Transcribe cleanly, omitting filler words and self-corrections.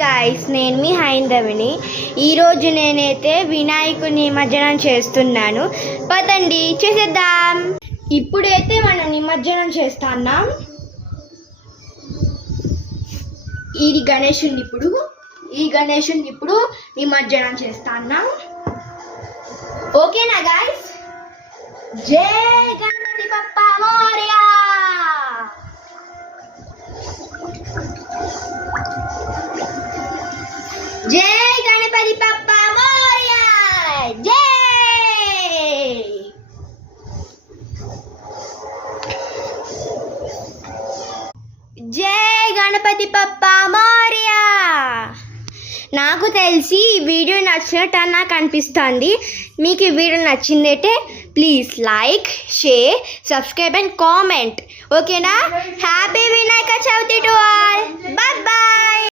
Guys, నేను మీ హైందవిని. ఈరోజు నేనైతే వినాయకుని నిమజ్జనం చేస్తున్నాను. పదండి చేసేద్దాం. ఇప్పుడైతే మనం నిమజ్జనం చేస్తున్నాం. ఈ గణేశుని ఇప్పుడు నిమజ్జనం చేస్తున్నాం. ఓకేనా గాయ్స్? జై గణపతి బప్పా మోరియా. జై గణపతి బప్పా మోరియా. జై గణపతి బప్పా మోరియా. నాకు తెలిసి ఈ వీడియో నచ్చినట్టు నాకు అనిపిస్తుంది. మీకు ఈ వీడియో నచ్చిందైతే please like, share, subscribe and comment. ఓకేనా? Happy Vinayaka Chavithi to all. Bye bye.